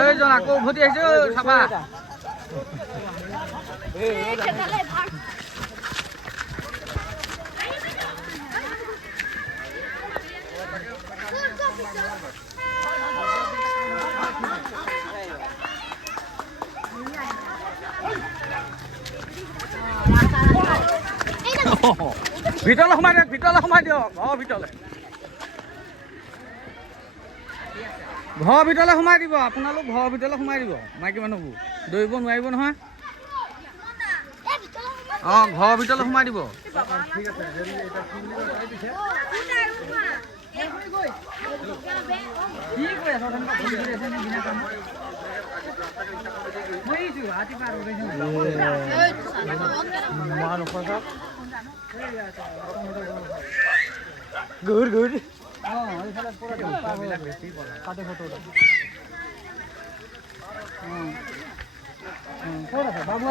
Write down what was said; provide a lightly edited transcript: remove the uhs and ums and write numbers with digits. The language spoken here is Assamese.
এইজন আকৌ উভতি আহিছে চাবা ভিতৰলৈ সোমাই দিয়ক ঘৰৰ ভিতৰলৈ সোমাই দিব আপোনালোক ঘৰৰ ভিতৰলৈ সোমাই দিব মাইকী মানুহবোৰ দৌৰিব নোৱাৰিব নহয় ঘৰৰ ভিতৰলৈ সোমাই দিব good এইফালে পুৰা বেছি পাতে ফটো ক'ত আছে বাবু